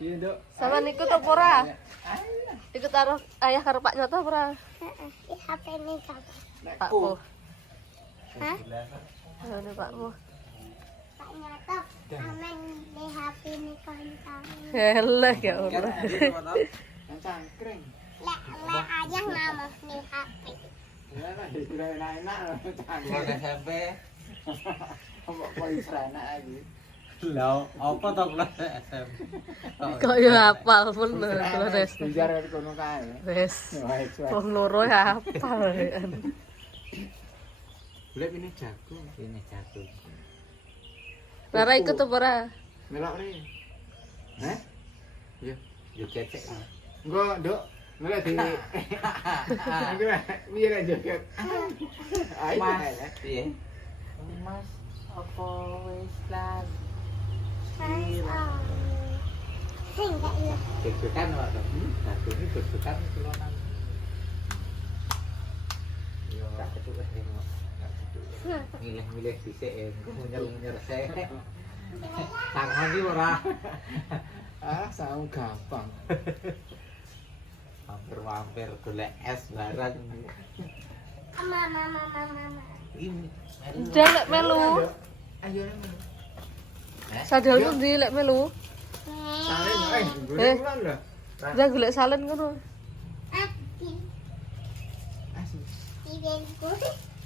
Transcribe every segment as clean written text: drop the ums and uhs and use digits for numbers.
Iya, Dok. Sama ikut apa ora? Ikut karo ayah karo Pak Nyoto ora? Heeh. HP ini siapa? Pakku. Hah? Ini Pakku. Pak Nyoto. Aman di HP ini kontang. Heleh ya ora. Yang cangkring. Lek aja nama di HP. Ya lah, sudah enak-enak cangkring. Mau SMP. Apa polis enak lagi. Lah, apa to kelas SMP? Kok ya hafal full lho Des. Biar kan kono kae. Wes. Wah, cuek. Wong loro ya hafal. Lek ini jago. Ini jatuh. Lara ikut apa ora? Melok ri. Heh? Iya. Joget sik. Enggak, Dok. Melok di. Enggak, biar aja joget. Ayo. Mas, piye? Mas, apa wis lan? Enggak ya. Jogetan wae to. Jatuh iki jogetan kelonan. Yo, tak ketuk tengok. Milih-milih dhisik ngunyel-ngunyel sik. Tangan iki ora Ah, sama gampang. mampir-mampir golek es barang. Mama. Ini Delek melu. Ayo nang. Sadel ku ndi lek melu? Salen, golek ulang lho. Udah golek salen ngono. Asik.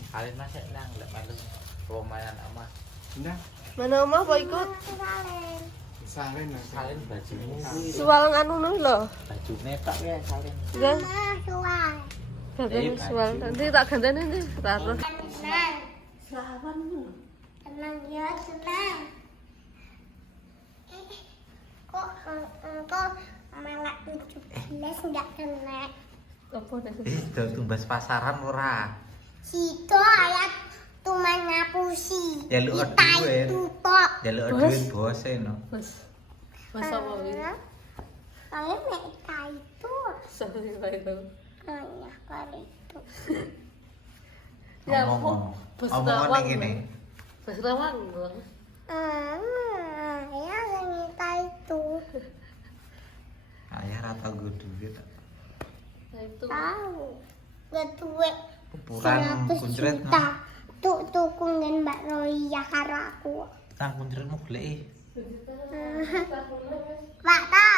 kalian masih nang lek malu pemain emas. Nah, Mana omah apa ikut? salen nang. Kalian bajumu kuwi Suwal anu lho. bajune tok ya kalian. Udah Suai. ganteni suwal. Nanti tak ganteni nih. Taruh. Tenang. Selawan. Tenang ya, tenang. Kok malah 17 enggak kena. Apa nek? Udah tumbas pasaran ora? Situ ayat cuma ngapusi. Ya lu Kita aduin. itu tok. Jaluk Bos. duit bose no. Mas. Mas apa iki? Saya mereka itu. Sorry Pak itu. Hanya kali itu. Ya, Ngomong. bos Omongan rawang, ngene. Bos rawang. Bang. Ya mereka itu. Ayah ra tau nggo duit. Nah itu. Tahu. Kedua. Kuburan 100 kuncret no. juta. Tuh kungen Mbak Roya karo aku. Nang kuncretmu goleki. Pak ta.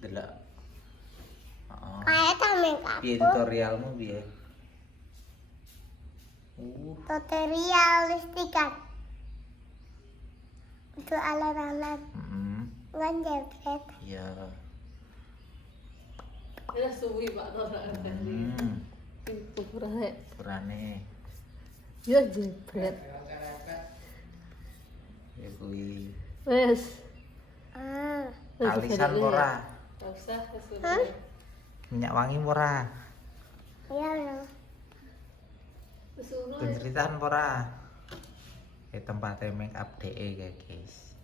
Delok. Heeh. Kayak tamen Piye aku. tutorialmu piye? Tutorial listikan. Itu alat-alat. Ngan jepret. Iya. Ya suwi Pak ora tadi. Itu kurang. Purane Ya jebret. ya kuwi. Wes. Alisan ora? Enggak usah Hah? Minyak wangi ora? Iya loh. Kesuruh. Kuncretan ora? Tempatnya make up DE ya guys.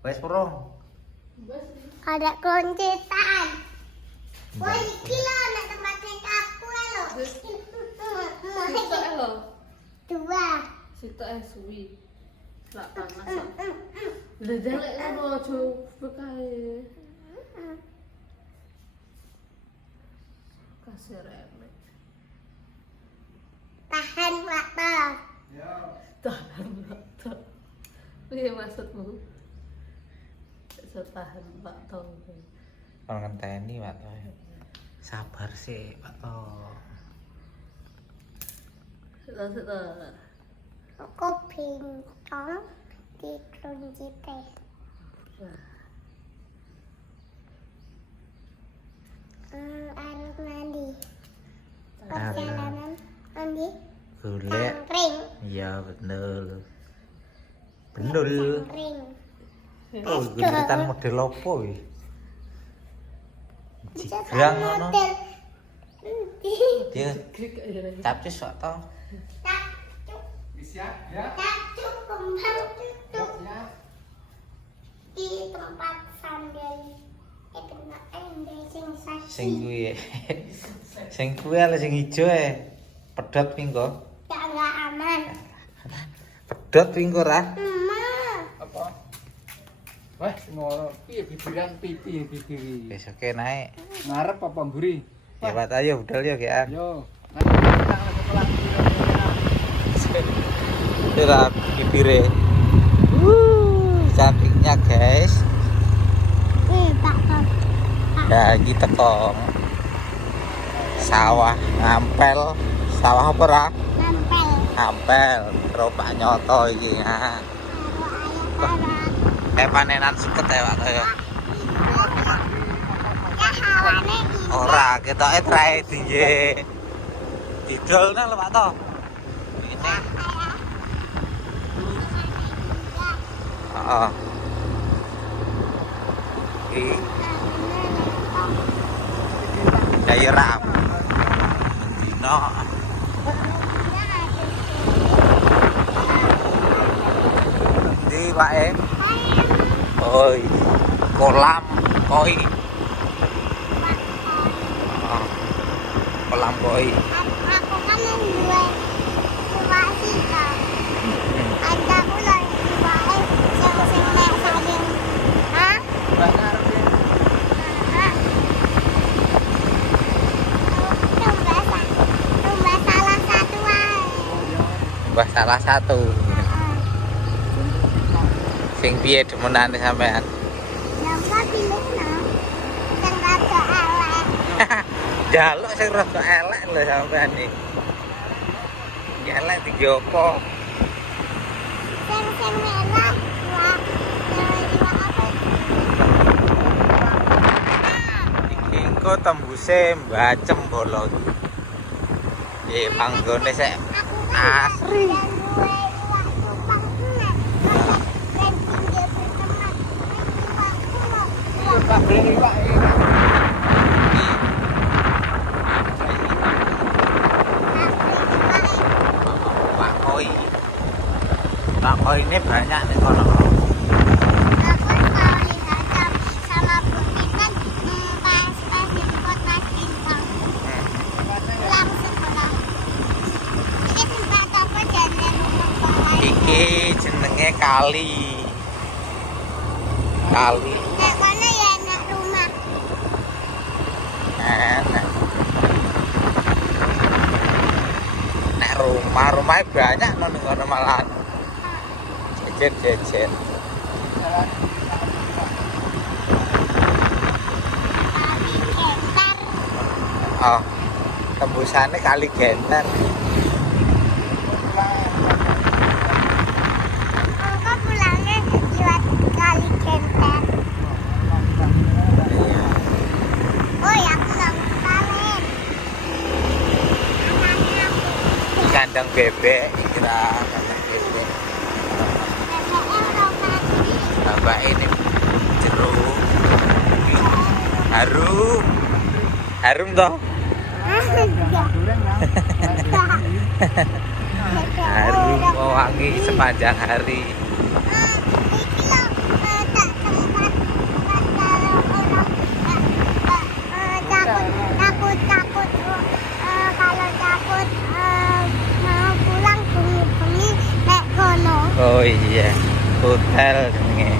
Wes purung. Ada koncetan. Wah, iki lho nek tempat aku lho. Sitok lho. Dua. Sitok suwi. Lak panas. Lah delek ngono aja bekae. Kasih remek. Tahan mata. Tahan Pak. Piye maksudmu? Tahan Pak Tong. Kalau ngenteni Pak Toh. Sabar sih Pak Toh. Sudah. Aku bintang di kunjite. Arep mandi. Perjalanan mandi. Golek. Ring. Iya bener. Bener. Ring. Oh, kuncretan model opo iki? Jigrang ngono. Dia capcus kok toh. Bisa ya? Cacuk kembang cucuk di tempat sandal itu nggak sensasi Sing kuwi. Sing kuwi ala sing ijo pedhot pinggo. ya nggak aman Pedot pingkur ah. Apa? Wah, ngono. Piye bibiran pipi bibiri. Besoke naik. Ngarep apa mburi? Ya Pak ayo budal yo Kian. Yo. Nang sekolah Ora bibire. Cantiknya guys. Ya gitu kok. Sawah ngampel. Sawah apa ra? Ngampel. Terus Pak Nyoto iki. Panenan suket ya Pak ya. Ora, ketoke trae piye. Didolna lho Pak to. Ini. Heeh. Iki daerah Dino. Di Pak Oi, kolam koi. Oh, kolam koi. Aku kan yang dua sih kan. Ada aku lagi dua sing nek saling. Hah? Tambah salah satu wae. Mbah salah satu. Sing piye demenane sampean? Napa pilihna? Sing rada elek. Jaluk sing rada elek lho sampean iki. Elek iki opo? Sing merah. Wah. Apa? Iki engko tembuse mbacem bolo iki. Nggih, panggone sik asri. Pak Breni Pak. Pak Koi. Pak Koi ini banyak nih kono. Aku kalau lihat sama Putih kan pas di kota Sintang. Pulang sekolah. Ini tempat apa jalan? Iki jenenge kali. Kali. Nek mana ya enak rumah. Enak. Nek rumah-rumahnya banyak nang ngono malahan. Jejer-jejer. Kali Genter. Oh. Tembusane kali Genter. Engkau pulangnya lewat kali Genter. Oh ya aku nggak mau kalian. Anaknya aku. Kandang bebek kira kandang bebek. Bapak ini jeruk. Harum. Harum toh? Harum wangi sepanjang hari. Takut kalau takut mau pulang bengi-bengi nek kono. Oh iya, hotel jenenge.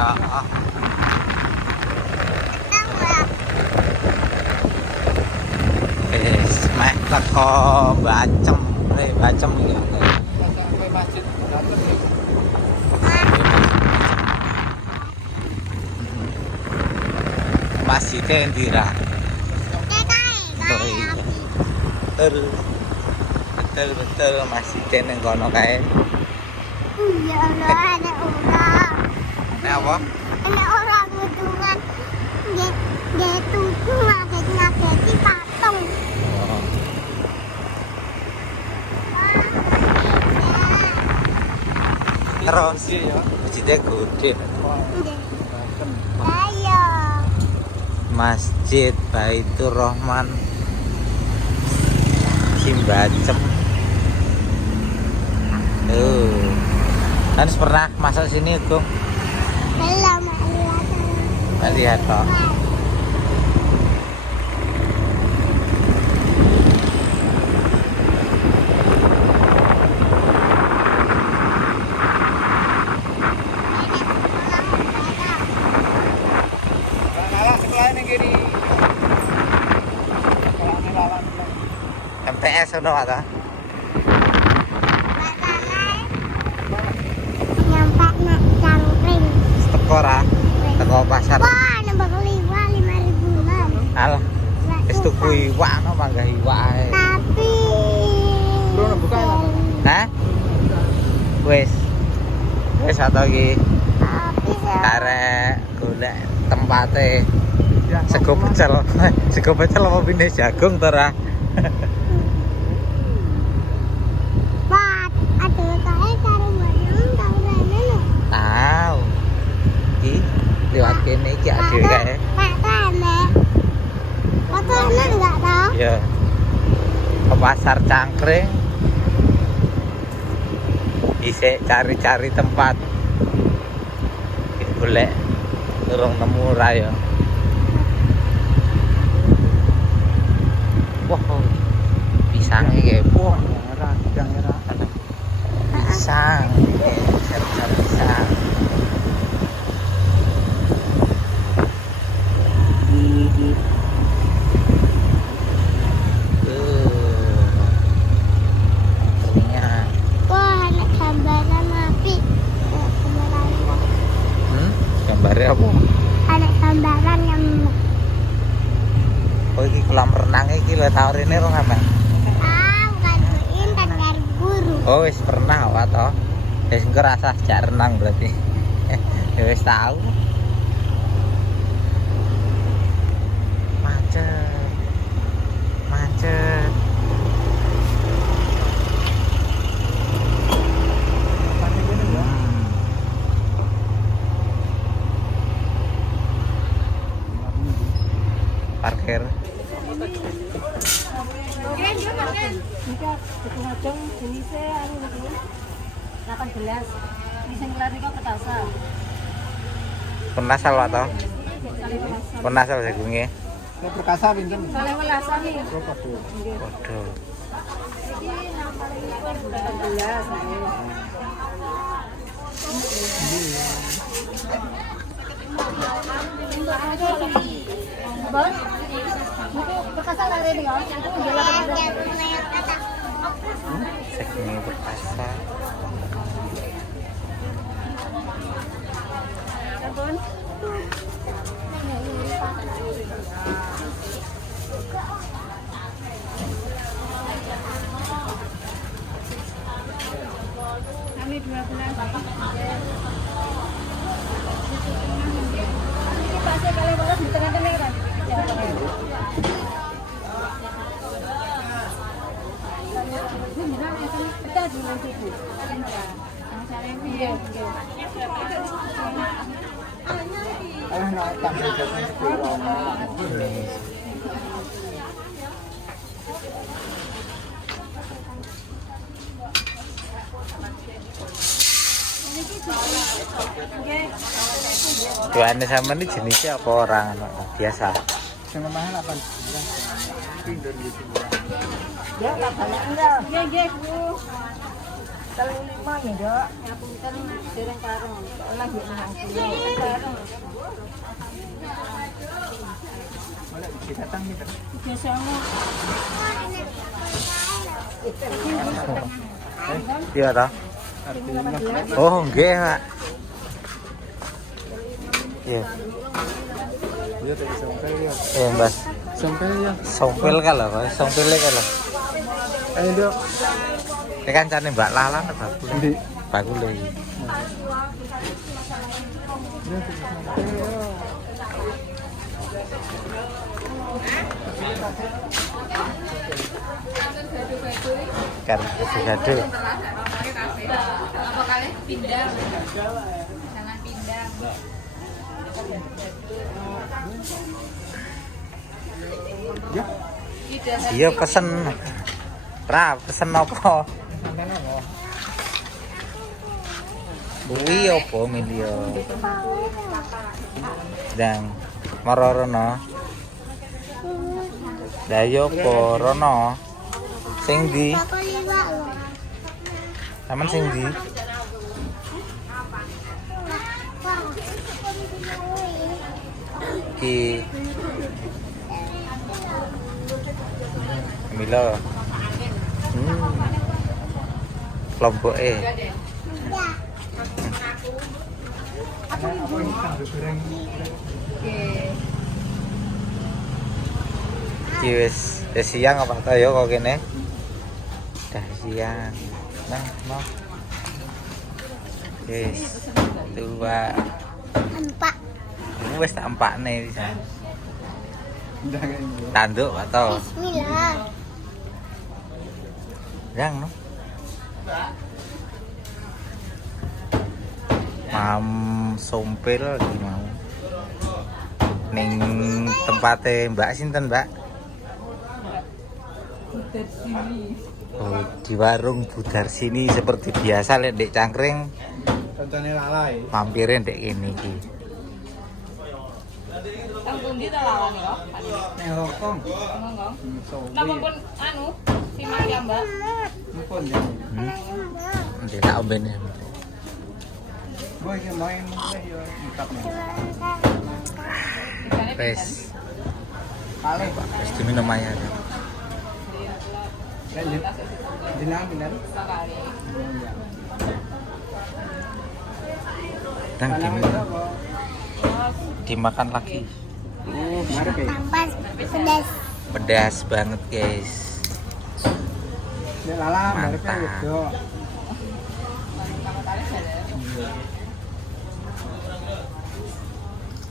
Heeh. Wis meh teko Bacem, Bacem iki. Sampai masjid datang ya. Masjidnya Indira. Betul. Betul masjidnya ning kono kae. Ya Allah, ada orang. Nek apa? Ada orang ngedungan. Dia tuku ngaget-ngageti patung. Oh. Terus ya. masjidnya gede. Ayo. Masjid Baitur Rahman Simbacem. Kan pernah masuk sini Gung? Belum Lihat toh. TS ngono ta. Nyampe nak cangkring. Teko ora? Teko pasar. Wah, nambah liwak 5.000-an. Alah, wis tuku iwak no manggah iwak ae. Tapi Belum buka ya? Hah? Wis. Wis atau iki tapi arek golek tempate sego pecel. Sego pecel apa pindih jagung to ora? Pak, ada kae karo bayang karo rene lho. Tahu. Iki liwat kene iki ade kae. Pak rene. Foto enak enggak tahu? Ya. Ke pasar Cangkring. Isik cari-cari tempat. Golek urung nemu ora ya. Wah, pisang iki. Wah, Yang era. pisang. Siap-siap pisang. Ininya. Wah, anak gambaran api. Gambarnya apa? Anak gambaran yang Oh, iki kolam renang iki lho tahun ini rong apa? bukan intan dari guru. Oh, wis pernah apa to? Wis ngerasa sejak renang berarti. Ya wis tahu. Macet. Macet. Parkir. Pernah salwa to? Pernah sal jagunge. Ini perkasa pinten? Waduh. Bos, buku perkasa ada di bawah. Itu menjelaskan Segini perkasa. Telepon. Kami 2 bulan. Ini pasnya kali bolos di tengah-tengah kan? Kita di situ. Iya, iya. Alah nak tampil jatuh sepuluh. Tuane sama ini jenisnya apa orang biasa? Yang mahal 8 pindah di sini. Ya, tak banyak enggak? Iya, iya, Bu. Kalau 5 ya, Dok. Ya, punten dereng karung. Soalnya nggih nang karung. Boleh kita datang kita. Biasanya Iya toh? Oh, nggih, Pak. Iya. Iya tadi sampai ya. Mbak. Sampai ya. Sompil kalau, Pak. Sompile kalau. Ayo dok. Ini kan cane Mbak Lala nek bakule. Ndi? Bakule iki. Kan gado. apa kali pindah. Jangan pindah. Ya. Iya pesen. Ra pesen apa? Kuwi apa milio? Dan marorono. Lah yo apa rono? Sing ndi? Bakal liwak loh. Sampeyan sing ndi? Ki Milo. Lomboke. Apa yang goreng? Iki wis siang apa ta ya kok kene? Udah siang. Nah, mau. Wis. Tua. Empat. Wis tak empakne bisa. Udah kayak ini. Tanduk atau Bismillah. yang no? Mam sompil lagi mau. Ning tempatnya Mbak sinten, Mbak? Oh, di warung Budar sini seperti biasa lek Dek Cangkring Contohnya lalai. mampirin dek ini iki. Yang pundi ta lawan kok? Yang Hongkong. Ngomong. Sobe. Napa pun anu simak ya, Mbak. Mumpun ya. Ndek tak ombene. Boy yang main ya ngkapnya. Wes, Kale. wis diminum aja. Lanjut. Dinaminan. Sekali. Dan dimakan lagi. Mari kayak. Tampas pedas. Pedas banget, guys. Nek lala mari Mantap. kayak yo.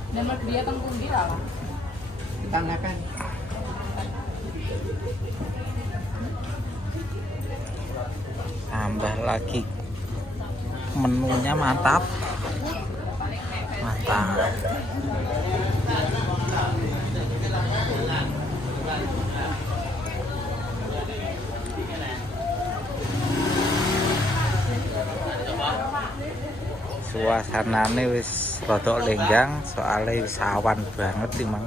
Nomor dia teng pundi lah. Ditanyakan. Tambah lagi. Menunya mantap. Mantap. Suasanane wis rada lenggang soalnya wis awan banget emang.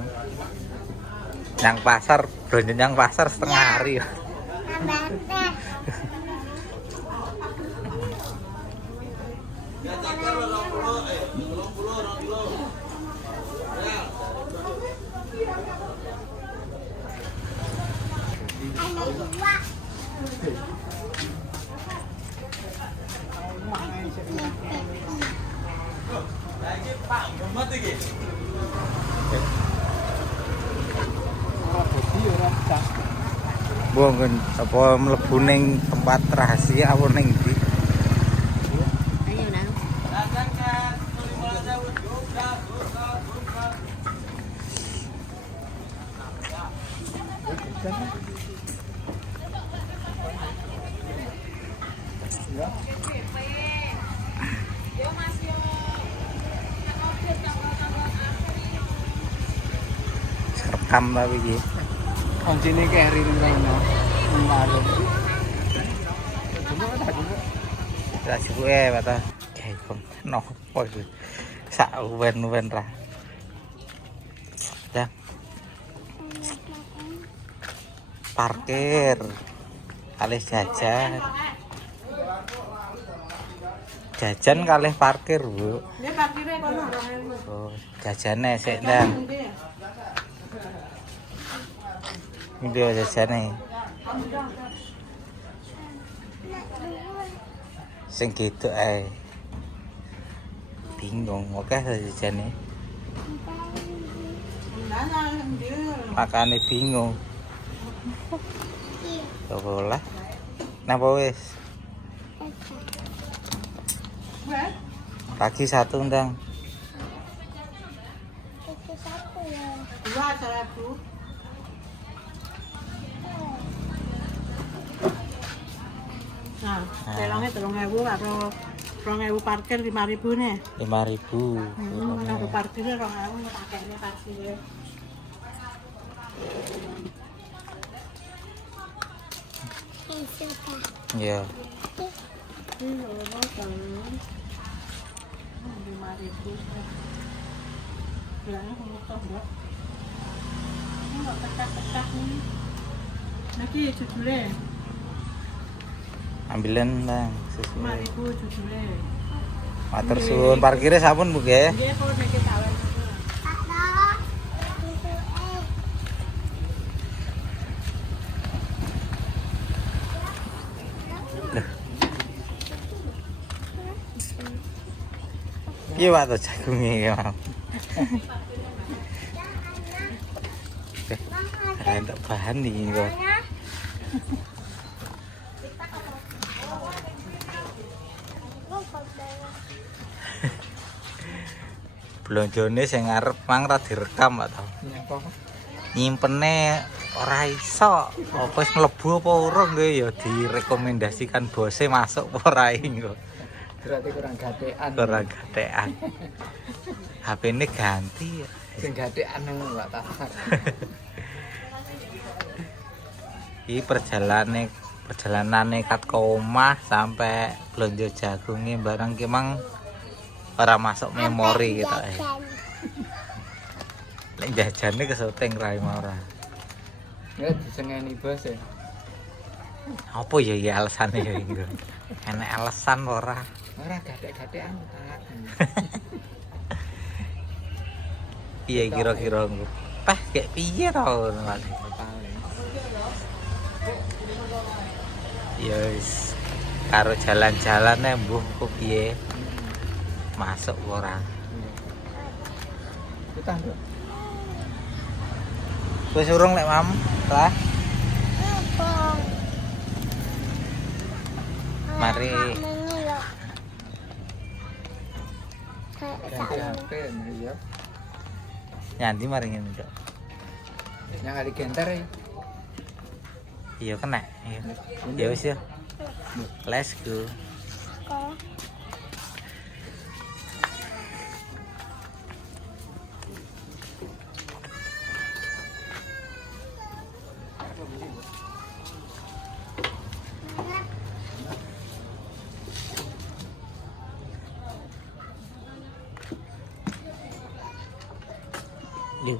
Nang pasar, belanja nang pasar setengah hari. Tambah teh. Ada dua. Ora bodi ora tas. Bukan apa mlebu ning tempat rahasia apa ning ndi? Ayo nang. Rekam tapi iki. Kuncine kayak hari ini no. Kemarin. Coba tak coba. Ra cukuke bata. Kayak nopo iki. Sak wen-wen ra. Ya. Parkir. Kalih jajan. Jajan kalih parkir, Bu. Dia parkirnya kono 2000. Oh, jajane sik ndang. Ini dia jajane. Sing gitu ae. Bingung, oke jajane. Makane bingung. Boleh. Napa wis? Lagi satu ndang. Itu satu ya. Dua 100. Nah, telongnya 3.000 atau 2.000 parkir 5.000 nih. 5.000. Aku parkirnya 2.000 pakainya parkirnya. Ini sudah. Ya. Ini kalau kan 5.000. Bilangnya kamu tahu enggak? Ini enggak pecah-pecah nih. Lagi judulnya Ambilan ndang sesuai. 5.000 judulnya. Matur suwun parkire sampun Bu nggih. Dia kalau sakit tawen. Ada. Itu Iya waktu jagungnya ya mau. Ada untuk bahan nih kok. Blonjone sing ngarep mang ra direkam Pak to. Nyapa? Nyimpene ora iso. Apa wis mlebu apa urung nggih ya direkomendasikan bose masuk apa ora engko. Berarti kurang gatean. Kurang gatean. HP ini ganti. Sing gatean nang Mbak Tasar. Iki perjalanan nekat ke omah sampai belanja jagungnya barang ki mang ora masuk memori gitu Lek jajane keseteng rai ora. Ya disengeni bos ya. Apa ya iki alasane ya iki? Enek alasan ora? Ora gatek-gatekan tak. Iya kira-kira pas kayak piye to ngono. Ya wis karo jalan-jalan mbuh kok piye masuk ora. Kita nduk. Wis urung lek mam lah. Mari Gatean ya. nyanti mari ngene Cok. Yang kali genter ya. Iya kena. Iya. Ya wis ya. Let's go. Yuk.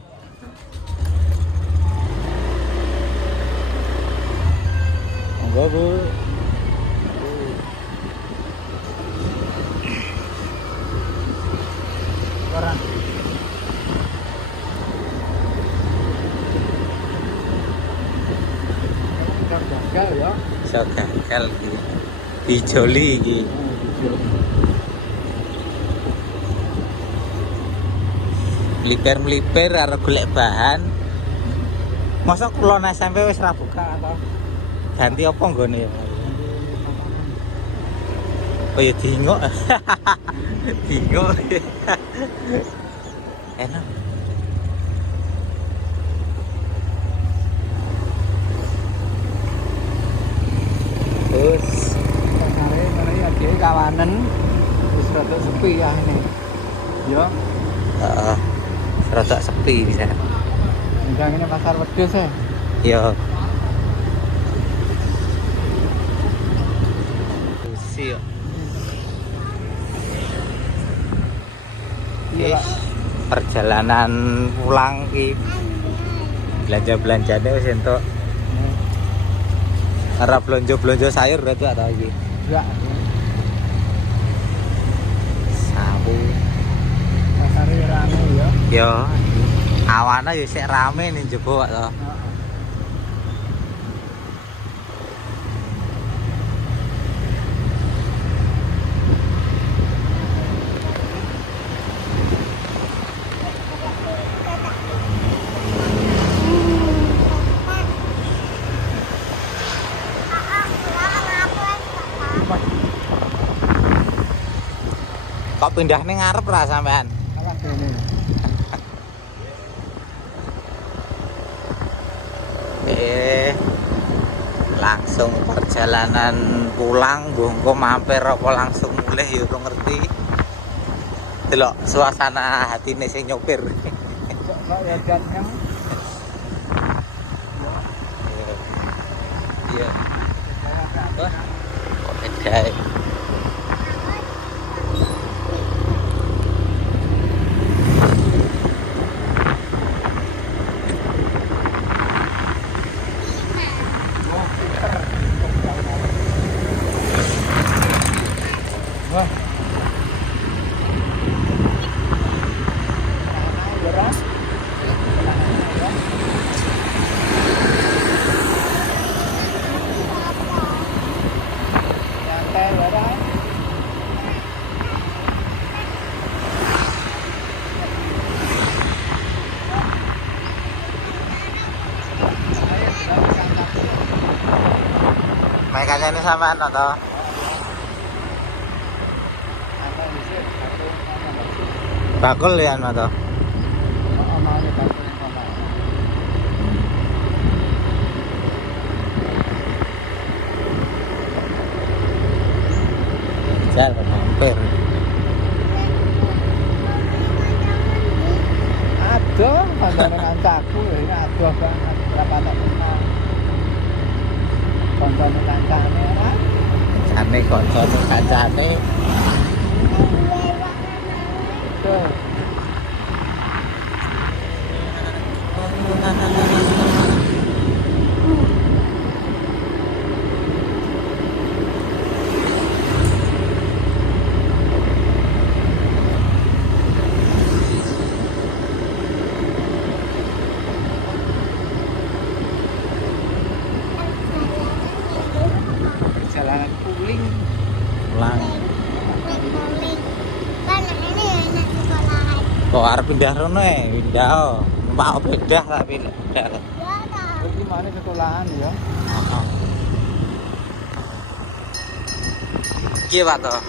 Enggak, Bu. Orang. Gagal ya. Iso gagal iki. Dijoli iki. Meliper-meliper arep golek bahan. Masa kulon SMP wis ra buka atau ganti apa nggone ya? Oh ya dingok. Dingok. Enak. Terus Mari ya dhewe kawanan wis rada sepi ya ini. Yo. heeh. Rada sepi bisa. Enggak ini pasar wedhus ya. Yo. Susi yo. Iya. Perjalanan pulang ki belanja-belanjane wis entuk. Ora blonjo-blonjo sayur berarti atau iki. Enggak. Sabu. Pasar rame ya. Yo. Awana yo sik rame ning jero kok to. Kok pindah ning ngarep ra sampean? Awas ini. Langsung perjalanan pulang bongko mampir apa langsung mulih ya ora ngerti. Delok suasana hatine sing nyopir. Kok ya kan. Iya. Kok beda. Wah. Beras. Santai, Makanya ini sama toh. Ada di sini satu sama. Bakul ya toh. Oh, mau ada bakul yang sama. Jalan hampir. Aduh, kancanan kancaku ya ini aduh banget. Berapa tak kenal. Kancanan kancane kan. Kancane koncone kancane. Tuh. Jalanan kuling. Pulang. Kan ini anak sekolahan. Kok arep pindah rono pindah. Numpak bedah tapi pindah. Ya tak. Terus gimana sekolahan ya? Iki Pak toh.